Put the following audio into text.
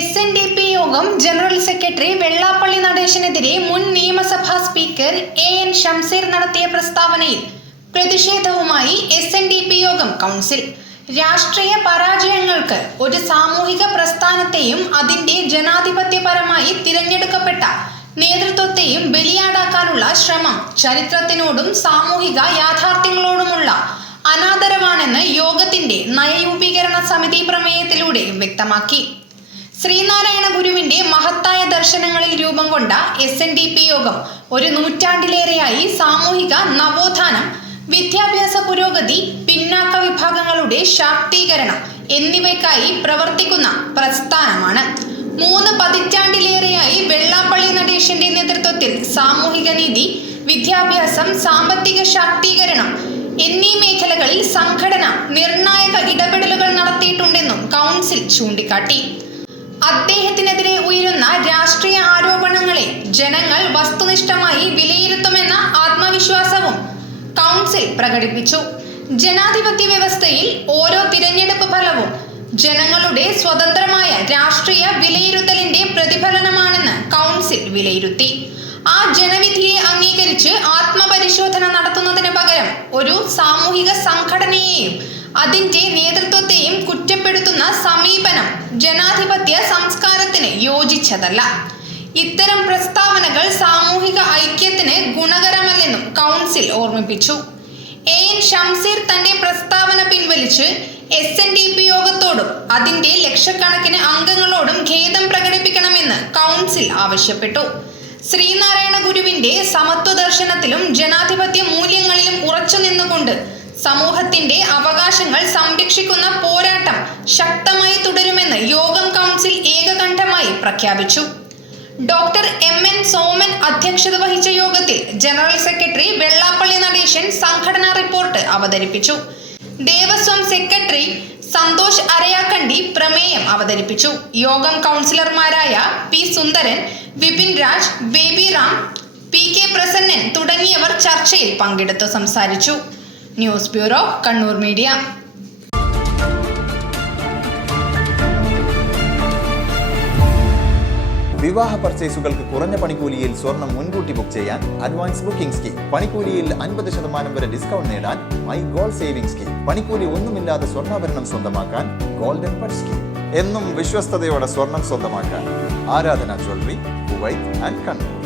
SNDP യോഗം general secretary Vellappally നടേശനെതിരെ മുൻ നിയമസഭാ സ്പീക്കർ AN ഷംസീർ നടത്തിയ പ്രസ്താവനയിൽ പ്രതിഷേധവുമായി SNDP യോഗം കൗൺസിൽ. രാഷ്ട്രീയ പരാജയങ്ങൾക്ക് ഒരു സാമൂഹിക പ്രസ്ഥാനത്തെയും അതിന്റെ ജനാധിപത്യപരമായി തിരഞ്ഞെടുക്കപ്പെട്ട നേതൃത്വത്തെയും ബലിയാടാക്കാനുള്ള ശ്രമം ചരിത്രത്തിനോടും സാമൂഹിക യാഥാർത്ഥ്യങ്ങളോടുമുള്ള അനാദരവാണെന്ന് യോഗത്തിന്റെ നയരൂപീകരണ സമിതി പ്രമേയത്തിലൂടെ വ്യക്തമാക്കി. ശ്രീനാരായണ ഗുരുവിന്റെ മഹത്തായ ദർശനങ്ങളിൽ രൂപം കൊണ്ട SNDP യോഗം ഒരു നൂറ്റാണ്ടിലേറെയായി സാമൂഹിക നവോത്ഥാനം, വിദ്യാഭ്യാസ പുരോഗതി, പിന്നാക്ക വിഭാഗങ്ങളുടെ ശാക്തീകരണം എന്നിവയ്ക്കായി പ്രവർത്തിക്കുന്ന പ്രസ്ഥാനമാണ്. 3 പതിറ്റാണ്ടിലേറെയായി വെള്ളാപ്പള്ളി നടേശന്റെ നേതൃത്വത്തിൽ സാമൂഹിക നീതി, വിദ്യാഭ്യാസം, സാമ്പത്തിക ശാക്തീകരണം എന്നീ മേഖലകളിൽ സംഘടന നിർണായക ഇടപെടലുകൾ നടത്തിയിട്ടുണ്ടെന്നും കൗൺസിൽ ചൂണ്ടിക്കാട്ടി. അദ്ദേഹത്തിനെതിരെ ഉയരുന്ന രാഷ്ട്രീയ ആരോപണങ്ങളെ ജനങ്ങൾ വസ്തുനിഷ്ഠമായി വിലയിരുത്തുമെന്ന ആത്മവിശ്വാസവും കൗൺസിൽ പ്രകടിപ്പിച്ചു. ജനാധിപത്യ വ്യവസ്ഥയിൽ ഓരോ തിരഞ്ഞെടുപ്പ് ഫലവും ജനങ്ങളുടെ സ്വതന്ത്രമായ രാഷ്ട്രീയ വിലയിരുത്തലിന്റെ പ്രതിഫലനമാണെന്ന് കൗൺസിൽ വിലയിരുത്തി. ആ ജനവിധിയെ അംഗീകരിച്ച് ആത്മപരിശോധന നടത്തുന്നതിന് പകരം ഒരു സാമൂഹിക സംഘടനയെയും അതിന്റെ നേതൃത്വത്തെയും കുറ്റപ്പെടുത്തുന്ന സമീപനം ജനാധിപത്യ സംസ്കാരത്തിന് യോജിച്ചതല്ല. ഇത്തരം പ്രസ്താവനകൾ സാമൂഹിക ഐക്യത്തിന് ഗുണകരമല്ലെന്നും കൗൺസിൽ ഓർമ്മിപ്പിച്ചു. AN ഷംസീർ തന്റെ പ്രസ്താവന പിൻവലിച്ച് SNDP യോഗത്തോടും അതിന്റെ ലക്ഷക്കണക്കിന് അംഗങ്ങളോടും ഖേദം പ്രകടിപ്പിക്കണമെന്ന് കൗൺസിൽ ആവശ്യപ്പെട്ടു. ശ്രീനാരായണ ഗുരുവിന്റെ സമത്വ ദർശനത്തിലും ജനാധിപത്യ മൂല്യങ്ങളിലും ഉറച്ചു നിന്നുകൊണ്ട് സമൂഹത്തിന്റെ അവകാശങ്ങൾ സംരക്ഷിക്കുന്ന പോരാട്ടം ശക്തമായി തുടരുമെന്ന് യോഗം കൗൺസിൽ ഏകകണ്ഠമായി പ്രഖ്യാപിച്ചു. ഡോക്ടർ MN സോമൻ അധ്യക്ഷത വഹിച്ച യോഗത്തിൽ ജനറൽ സെക്രട്ടറി വെള്ളാപ്പള്ളി നടേശൻ സംഘടനാ റിപ്പോർട്ട് അവതരിപ്പിച്ചു. ദേവസ്വം സെക്രട്ടറി സന്തോഷ് അരയാക്കണ്ടി പ്രമേയം അവതരിപ്പിച്ചു. യോഗം കൗൺസിലർമാരായ P. സുന്ദരൻ, വിപിൻ രാജ്, ബേബി റാം, PK പ്രസന്നൻ തുടങ്ങിയവർ ചർച്ചയിൽ പങ്കെടുത്തു സംസാരിച്ചു. News bureau, Kannur media. വിവാഹ പർച്ചേസുകൾക്ക് കുറഞ്ഞ പണിക്കൂലിയിൽ സ്വർണം മുൻകൂട്ടി ബുക്ക് ചെയ്യാൻ അഡ്വാൻസ് ബുക്കിംഗ് സ്കീം. പണിക്കൂലിയിൽ 50% വരെ ഡിസ്കൗണ്ട് നേടാൻ മൈ ഗോൾഡ് സേവിംഗ് സ്കീം. പണിക്കൂലി ഒന്നുമില്ലാതെ സ്വർണ്ണാഭരണം സ്വന്തമാക്കാൻ ഗോൾഡൻ ബഡ് സ്കീം. എന്നും വിശ്വസ്തയോടെ സ്വർണം സ്വന്തമാക്കാൻ ആരാധന ജ്വല്ലറി, കുവൈത്ത് ആൻഡ് കണ്ണൂർ.